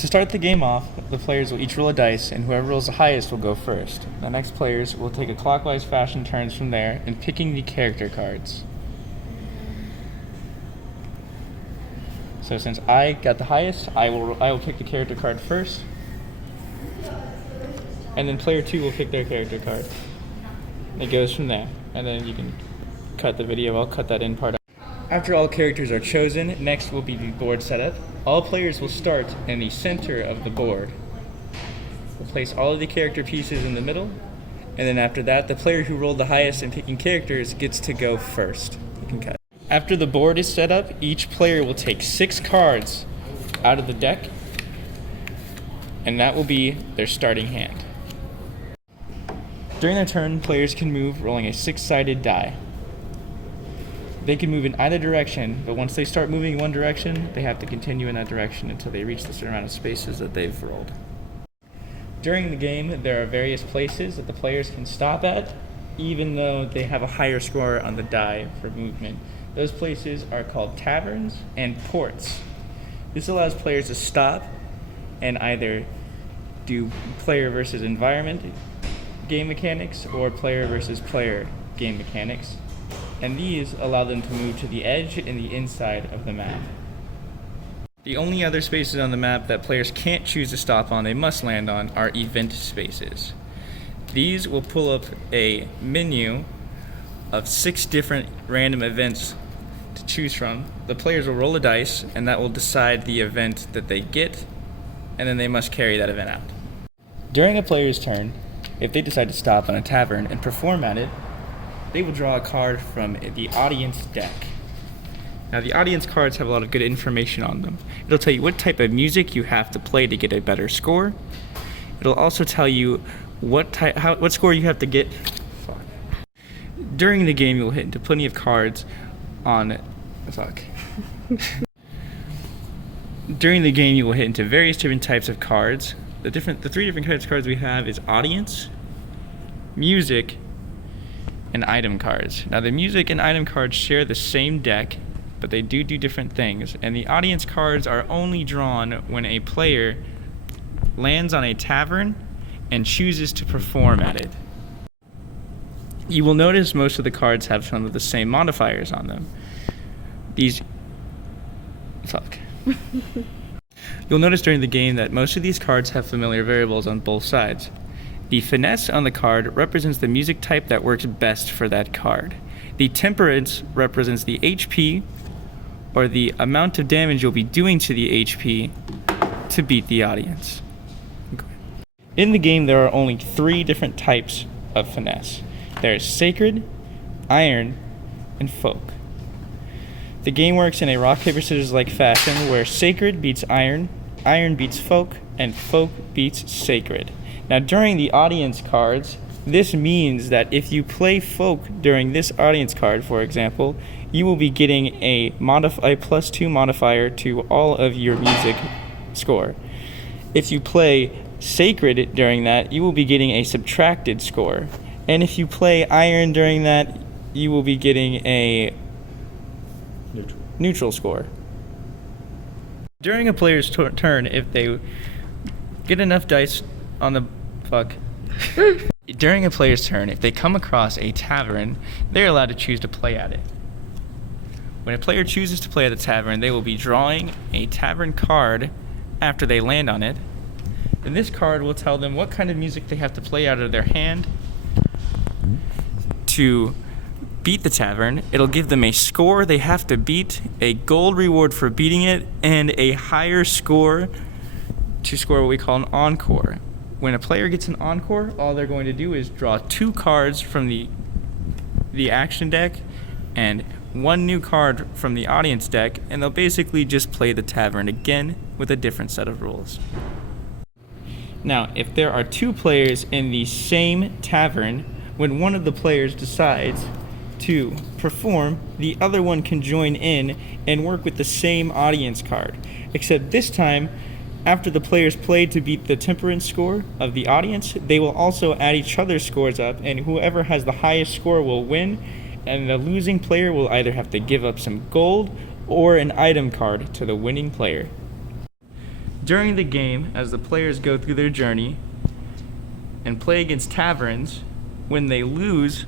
To start the game off, the players will each roll a dice, and whoever rolls the highest will go first. The next players will take a clockwise fashion turns from there in picking the character cards. So since I got the highest, I will pick the character card first, and then player 2 will pick their character card. It goes from there, and then you can cut the video. I'll cut that in part out. After all characters are chosen, next will be the board setup. All players will start in the center of the board. We'll place all of the character pieces in the middle, and then after that, the player who rolled the highest in picking characters gets to go first. You can cut. After the board is set up, each player will take 6 cards out of the deck, and that will be their starting hand. During their turn, players can move rolling a 6-sided die. They can move in either direction, but once they start moving in one direction, they have to continue in that direction until they reach the certain amount of spaces that they've rolled. During the game, there are various places that the players can stop at, even though they have a higher score on the die for movement. Those places are called taverns and ports. This allows players to stop and either do player versus environment game mechanics or player versus player game mechanics, and these allow them to move to the edge and the inside of the map. The only other spaces on the map that players can't choose to stop on, they must land on, are event spaces. These will pull up a menu of 6 different random events to choose from. The players will roll a dice, and that will decide the event that they get, and then they must carry that event out. During a player's turn, if they decide to stop on a tavern and perform at it, they will draw a card from the audience deck. Now, the audience cards have a lot of good information on them. It'll tell you what type of music you have to play to get a better score. It'll also tell you what score you have to get. During the game, you'll hit into plenty of cards on. During the game, you will hit into various different types of cards. The 3 different types of cards we have is audience, music, and item cards. Now, the music and item cards share the same deck, but they do different things, and the audience cards are only drawn when a player lands on a tavern and chooses to perform at it. You will notice most of the cards have some of the same modifiers on them. You'll notice during the game that most of these cards have familiar variables on both sides. The finesse on the card represents the music type that works best for that card. The temperance represents the HP, or the amount of damage you'll be doing to the HP to beat the audience. In the game, there are only 3 different types of finesse. There's sacred, iron, and folk. The game works in a rock, paper, scissors-like fashion where sacred beats iron beats folk, and folk beats sacred. Now, during the audience cards, this means that if you play folk during this audience card, for example, you will be getting a +2 modifier to all of your music score. If you play sacred during that, you will be getting a subtracted score. And if you play iron during that, you will be getting a neutral score. During a player's turn, if they get enough dice on the During a player's turn, if they come across a tavern, they're allowed to choose to play at it. When a player chooses to play at the tavern, they will be drawing a tavern card after they land on it. And this card will tell them what kind of music they have to play out of their hand to beat the tavern. It'll give them a score they have to beat, a gold reward for beating it, and a higher score to score what we call an encore. When a player gets an encore, all they're going to do is draw 2 cards from the action deck and 1 new card from the audience deck, and they'll basically just play the tavern again with a different set of rules. Now, if there are 2 players in the same tavern, when one of the players decides to perform, the other one can join in and work with the same audience card, except this time, after the players played to beat the temperance score of the audience, they will also add each other's scores up, and whoever has the highest score will win, and the losing player will either have to give up some gold or an item card to the winning player. During the game, as the players go through their journey and play against taverns, when they lose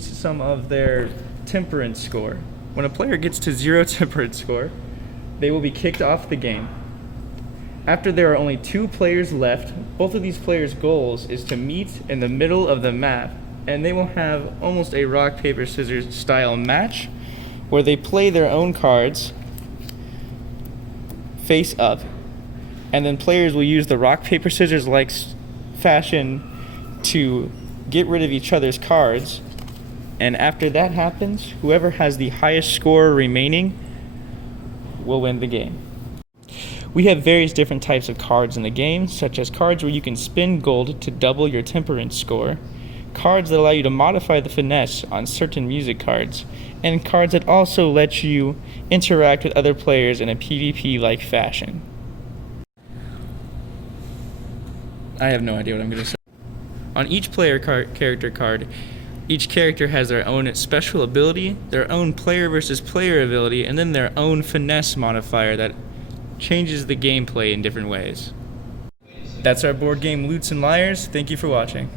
some of their temperance score. When a player gets to 0 temperance score, they will be kicked off the game. After there are only 2 players left, both of these players' goals is to meet in the middle of the map, and they will have almost a rock, paper, scissors style match where they play their own cards face up, and then players will use the rock, paper, scissors like fashion to get rid of each other's cards, and after that happens, whoever has the highest score remaining will win the game. We have various different types of cards in the game, such as cards where you can spend gold to double your temperance score, cards that allow you to modify the finesse on certain music cards, and cards that also let you interact with other players in a PvP-like fashion. I have no idea what I'm going to say. On each player character card, each character has their own special ability, their own player versus player ability, and then their own finesse modifier that changes the gameplay in different ways. That's our board game Lutes and Lyres. Thank you for watching.